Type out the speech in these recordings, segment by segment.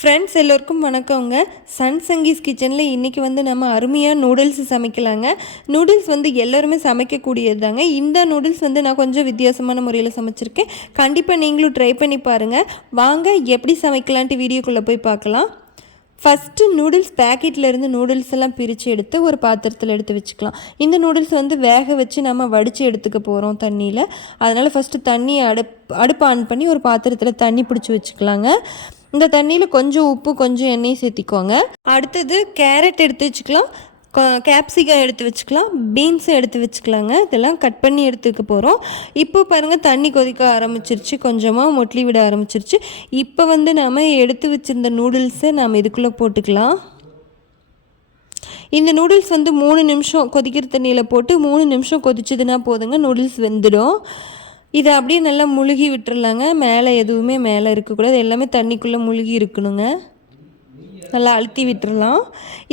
Friends எல்லோருக்கும் வணக்கங்க. Sun Sanghis கிச்சனில் இன்றைக்கி வந்து நம்ம அருமையாக நூடுல்ஸ் சமைக்கலாங்க. நூடுல்ஸ் வந்து எல்லோருமே சமைக்கக்கூடியது தாங்க இந்த நூடுல்ஸ் வந்து நான் கொஞ்சம் வித்தியாசமான முறையில் சமைச்சிருக்கேன். கண்டிப்பாக நீங்களும் ட்ரை பண்ணி பாருங்கள் வாங்க எப்படி சமைக்கலான்ட்டு வீடியோக்குள்ளே போய் பார்க்கலாம். ஃபஸ்ட்டு நூடுல்ஸ் பேக்கெட்லேருந்து நூடுல்ஸ் எல்லாம் பிரித்து எடுத்து ஒரு பாத்திரத்தில் எடுத்து வச்சுக்கலாம். இந்த நூடுல்ஸ் வந்து வேக வச்சு நம்ம வடித்து எடுத்துக்க போகிறோம் தண்ணியில். அதனால் ஃபஸ்ட்டு தண்ணியை அடுப் அடுப்பு ஆன் பண்ணி ஒரு பாத்திரத்தில் தண்ணி பிடிச்சி வச்சுக்கலாங்க. இந்த தண்ணியில் கொஞ்சம் உப்பு கொஞ்சம் எண்ணெய் சேர்த்திக்கோங்க. அடுத்தது கேரட் எடுத்து வச்சுக்கலாம். கேப்சிகம் எடுத்து வச்சுக்கலாம். பீன்ஸும் எடுத்து வச்சுக்கலாங்க. இதெல்லாம் கட் பண்ணி எடுத்துக்க போகிறோம் இப்போ பாருங்கள் தண்ணி கொதிக்க ஆரம்பிச்சிருச்சு. கொஞ்சமாக மொட்லி விட ஆரம்பிச்சிருச்சு. இப்போ வந்து நாம் எடுத்து வச்சுருந்த நூடுல்ஸை நாம் இதுக்குள்ளே போட்டுக்கலாம். இந்த நூடுல்ஸ் வந்து மூணு நிமிஷம் கொதிக்கிற தண்ணியில் போட்டு மூணு நிமிஷம் கொதிச்சதுன்னா போதுங்க. நூடுல்ஸ் வெந்துடும். இதை அப்படியே நல்லா முழுகி விட்டுறலாங்க. மேலே எதுவுமே மேலே இருக்கக்கூடாது. எல்லாமே தண்ணிக்குள்ளே முழுகி இருக்கணுங்க. நல்லா அழுத்தி விட்டுறலாம்.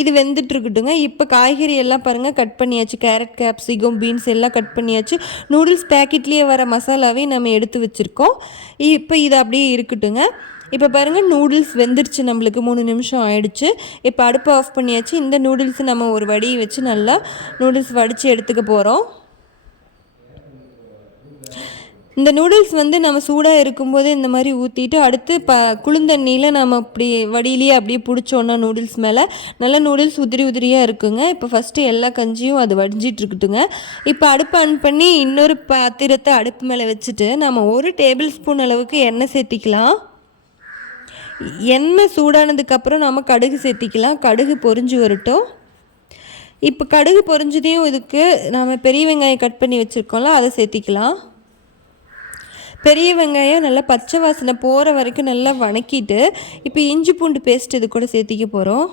இது வெந்துட்டுருக்கட்டுங்க. இப்போ காய்கறி எல்லாம் பாருங்கள் கட் பண்ணியாச்சு. கேரட் கேப்சிகம் பீன்ஸ் எல்லாம் கட் பண்ணியாச்சு. நூடுல்ஸ் பேக்கெட்லேயே வர மசாலாவே நம்ம எடுத்து வச்சுருக்கோம். இப்போ இது அப்படியே இருக்கட்டுங்க. இப்போ பாருங்கள் நூடுல்ஸ் வெந்துருச்சு நம்மளுக்கு. மூணு நிமிஷம் ஆயிடுச்சு. இப்போ அடுப்பு ஆஃப் பண்ணியாச்சு. இந்த நூடுல்ஸ் நம்ம ஒரு வடியை வச்சு நல்லா நூடுல்ஸ் வடித்து எடுத்துக்க போகிறோம். இந்த நூடுல்ஸ் வந்து நம்ம சூடாக இருக்கும்போது இந்த மாதிரி ஊற்றிட்டு அடுத்து ப குளிர்ந்தண்ணியில் நம்ம அப்படி வடியிலேயே அப்படியே பிடிச்சோன்னா நூடுல்ஸ் மேலே. நல்லா நூடுல்ஸ் உதிரி உதிரியாக இருக்குங்க. இப்போ ஃபஸ்ட்டு எல்லா கஞ்சியும் அது வடிஞ்சிட்டு இருக்குதுங்க இப்போ அடுப்பு ஆன் பண்ணி இன்னொரு பாத்திரத்தை அடுப்பு மேலே வச்சுட்டு நம்ம ஒரு டேபிள் ஸ்பூன் அளவுக்கு எண்ணெய் சேர்த்திக்கலாம். எண்ணெய் சூடானதுக்கப்புறம் நம்ம கடுகு சேர்த்திக்கலாம். கடுகு பொறிஞ்சு வரட்டும். இப்போ கடுகு பொறிஞ்சதையும் இதுக்கு நாம் பெரிய வெங்காயம் கட் பண்ணி வச்சுருக்கோம்ல அதை சேர்த்திக்கலாம். பெரிய வெங்காயம் நல்லா பச்சை வாசனை போகிற வரைக்கும் நல்லா வணக்கிட்டு இப்போ இஞ்சி பூண்டு பேஸ்ட் இது கூட சேர்த்திக்க போகிறோம்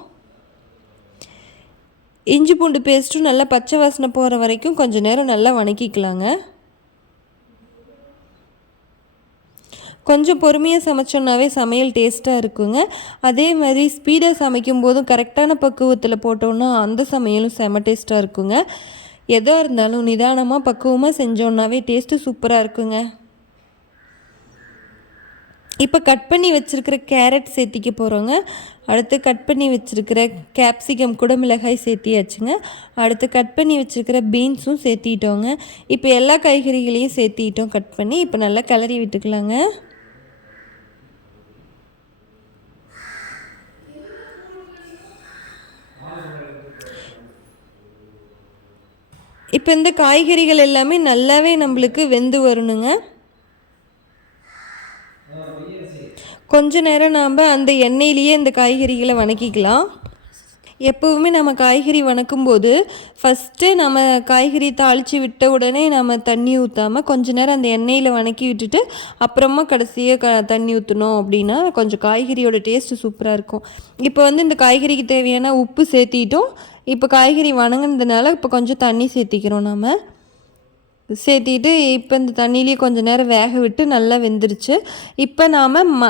இஞ்சி பூண்டு பேஸ்ட்டும் நல்லா பச்சை வாசனை போகிற வரைக்கும் கொஞ்சம் நேரம் நல்லா வணக்கிக்கலாங்க. கொஞ்சம் பொறுமையாக சமைச்சோன்னாவே சமையல் டேஸ்ட்டாக இருக்குங்க. அதே மாதிரி ஸ்பீடாக சமைக்கும் போதும் கரெக்டான பக்குவத்தில் போட்டோன்னா அந்த சமையலும் செம டேஸ்ட்டாக இருக்குங்க. எதாக இருந்தாலும் நிதானமாக பக்குவமாக செஞ்சோன்னாவே டேஸ்ட்டு சூப்பராக இருக்குங்க. இப்போ கட் பண்ணி வச்சுருக்கிற கேரட் சேர்த்திக்க போகிறோங்க அடுத்து கட் பண்ணி வச்சுருக்கிற கேப்சிகம் கூட மிளகாய் சேர்த்தியாச்சுங்க. அடுத்து கட் பண்ணி வச்சுருக்கிற பீன்ஸும் சேர்த்திட்டோங்க. இப்போ எல்லா காய்கறிகளையும் சேர்த்திட்டோம் கட் பண்ணி. இப்போ நல்லா கிளறி விட்டுக்கலாங்க. இப்போ இந்த காய்கறிகள் எல்லாமே நல்லாவே நம்மளுக்கு வெந்து வரணுங்க. கொஞ்ச நேரம் நாம் அந்த எண்ணெயிலேயே இந்த காய்கறிகளை வணக்கிக்கலாம். எப்போவுமே நம்ம காய்கறி வணக்கும்போது ஃபஸ்ட்டு நம்ம காய்கறி தாளித்து விட்ட உடனே நம்ம தண்ணி ஊற்றாமல் கொஞ்ச நேரம் அந்த எண்ணெயில் வணக்கி விட்டுட்டு அப்புறமா கடைசியாக க தண்ணி ஊற்றணும் அப்படின்னா கொஞ்சம் காய்கறியோட டேஸ்ட்டு சூப்பராக இருக்கும். இப்போ வந்து இந்த காய்கறிக்கு தேவையான உப்பு சேர்த்திட்டோம். இப்போ காய்கறி வணங்கினதுனால இப்போ கொஞ்சம் தண்ணி சேர்த்திக்கிறோம் நம்ம சேர்த்திட்டு இப்போ இந்த தண்ணியிலேயே கொஞ்சம் நேரம் வேக விட்டு நல்லா வெந்துருச்சு. இப்போ நாம் ம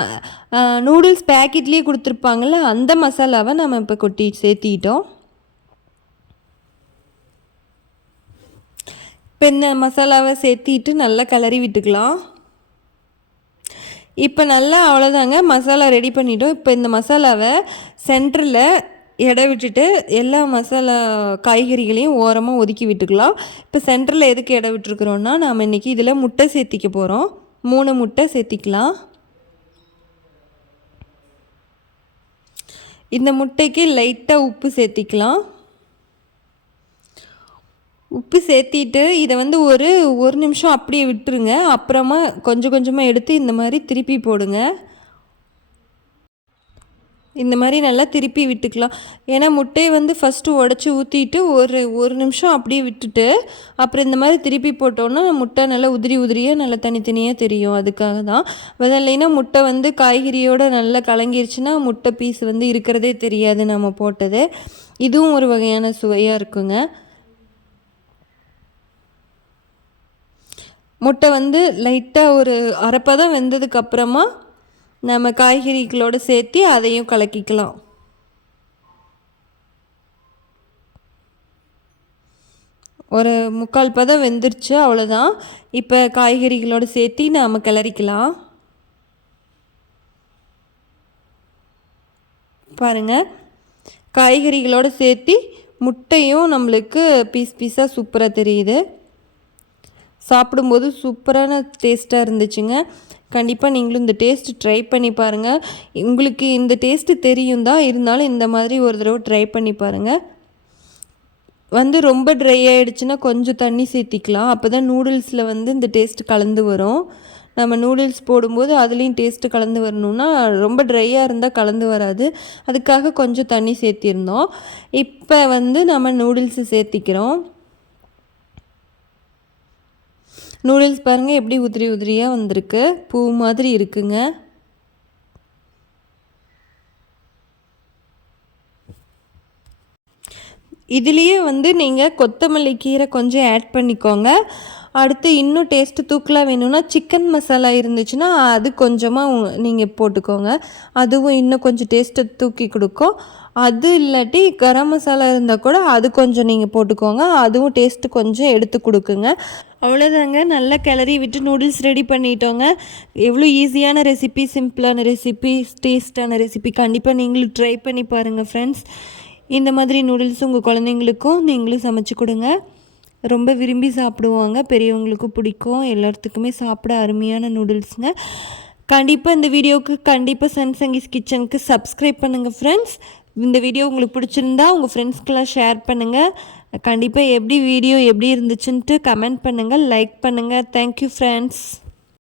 நூடுல்ஸ் பேக்கெட்லேயே கொடுத்துருப்பாங்கள்ல அந்த மசாலாவை நம்ம இப்போ கொட்டி சேர்த்திட்டோம். இப்போ இந்த மசாலாவை சேர்த்திட்டு நல்லா கிளறி விட்டுக்கலாம். இப்போ நல்லா அவ்வளோதாங்க மசாலா ரெடி பண்ணிட்டோம். இப்போ இந்த மசாலாவை சென்டரில் எடை விட்டுட்டு எல்லா மசாலா காய்கறிகளையும் ஓரமாக ஒதுக்கி விட்டுக்கலாம். இப்போ சென்டரில் எதுக்கு எடை விட்டுருக்குறோன்னா நாம் இன்றைக்கி இதில் முட்டை சேர்த்திக்க போகிறோம் மூணு முட்டை சேர்த்திக்கலாம். இந்த முட்டைக்கு லைட்டாக உப்பு சேர்த்திக்கலாம். உப்பு சேர்த்திட்டு இதை வந்து ஒரு ஒரு நிமிஷம் அப்படியே விட்டுருங்க. அப்புறமா கொஞ்சம் கொஞ்சமாக எடுத்து இந்த மாதிரி திருப்பி போடுங்க. இந்த மாதிரி நல்லா திருப்பி விட்டுக்கலாம். ஏன்னா முட்டையை வந்து ஃபஸ்ட்டு உடச்சி ஊற்றிட்டு ஒரு ஒரு நிமிஷம் அப்படியே விட்டுட்டு அப்புறம் இந்த மாதிரி திருப்பி போட்டோன்னா முட்டை நல்லா உதிரி உதிரியாக நல்லா தனித்தனியாக தெரியும். அதுக்காக தான் இல்லைன்னா முட்டை வந்து காய்கறியோடு நல்லா கலங்கிருச்சுன்னா முட்டை பீஸ் வந்து இருக்கிறதே தெரியாது நம்ம போட்டது. இதுவும் ஒரு வகையான சுவையாக இருக்குங்க. முட்டை வந்து லைட்டாக ஒரு அரைப்பதம் வெந்ததுக்கப்புறமா நம்ம காய்கறிகளோடு சேர்த்து அதையும் கலக்கிக்கலாம். ஒரு முக்கால் பதம் வெந்துருச்சு அவ்வளோதான். இப்போ காய்கறிகளோடு சேர்த்து நாம் கிளறிக்கலாம். பாருங்கள் காய்கறிகளோடு சேர்த்து முட்டையும் நம்மளுக்கு பீஸ் பீஸாக சூப்பராக தெரியுது. சாப்பிடும்போது சூப்பரான டேஸ்ட்டாக இருந்துச்சுங்க. கண்டிப்பாக நீங்களும் இந்த டேஸ்ட் ட்ரை பண்ணி பாருங்கள் உங்களுக்கு இந்த டேஸ்ட்டு தெரியும் தான். இருந்தாலும் இந்த மாதிரி ஒரு தடவை ட்ரை பண்ணி பாருங்கள் வந்து ரொம்ப ட்ரை ஆகிடுச்சுன்னா கொஞ்சம் தண்ணி சேர்த்திக்கலாம். அப்போ தான் நூடுல்ஸில் வந்து இந்த டேஸ்ட்டு கலந்து வரும். நம்ம நூடுல்ஸ் போடும்போது அதுலேயும் டேஸ்ட்டு கலந்து வரணும்னா ரொம்ப ட்ரையாக இருந்தால் கலந்து வராது. அதுக்காக கொஞ்சம் தண்ணி சேர்த்திருந்தோம். இப்போ வந்து நம்ம நூடுல்ஸு சேர்த்திக்கிறோம். நூடுல்ஸ் பாருங்கள் எப்படி உதிரி உதிரியாக வந்திருக்கு. பூ மாதிரி இருக்குங்க. இதுலேயே வந்து நீங்கள் கொத்தமல்லி கீரை கொஞ்சம் ஆட் பண்ணிக்கோங்க. அடுத்து இன்னும் டேஸ்ட்டு தூக்கலாக வேணும்னா சிக்கன் மசாலா இருந்துச்சுன்னா அது கொஞ்சமாக நீங்கள் போட்டுக்கோங்க. அதுவும் இன்னும் கொஞ்சம் டேஸ்ட்டை தூக்கி கொடுக்கும். அது இல்லாட்டி கரம் மசாலா இருந்தால் கூட அது கொஞ்சம் நீங்கள் போட்டுக்கோங்க. அதுவும் டேஸ்ட்டு கொஞ்சம் எடுத்து கொடுக்குங்க. அவ்வளோதாங்க நல்லா கிளறி விட்டு நூடுல்ஸ் ரெடி பண்ணிட்டோங்க. எவ்வளோ ஈஸியான ரெசிபி சிம்பிளான ரெசிபி டேஸ்டான ரெசிபி கண்டிப்பாக நீங்களும் ட்ரை பண்ணி பாருங்கள் ஃப்ரெண்ட்ஸ் இந்த மாதிரி நூடுல்ஸ் உங்கள் குழந்தைங்களுக்கும் நீங்களும் சமைச்சு கொடுங்க. ரொம்ப விரும்பி சாப்பிடுவாங்க. பெரியவங்களுக்கும் பிடிக்கும். எல்லாத்துக்குமே சாப்பிட அருமையான நூடுல்ஸுங்க கண்டிப்பாக இந்த வீடியோவுக்கு கண்டிப்பாக சன்சங்கிஸ் கிச்சனுக்கு சப்ஸ்கிரைப் பண்ணுங்கள் ஃப்ரெண்ட்ஸ் இந்த வீடியோ உங்களுக்கு பிடிச்சிருந்தா உங்கள் ஃப்ரெண்ட்ஸ்க்கெலாம் ஷேர் பண்ணுங்கள் கண்டிப்பாக எப்படி வீடியோ எப்படி இருந்துச்சுன்ட்டு கமெண்ட் பண்ணுங்கள் லைக் பண்ணுங்கள் தேங்க்யூ ஃப்ரெண்ட்ஸ்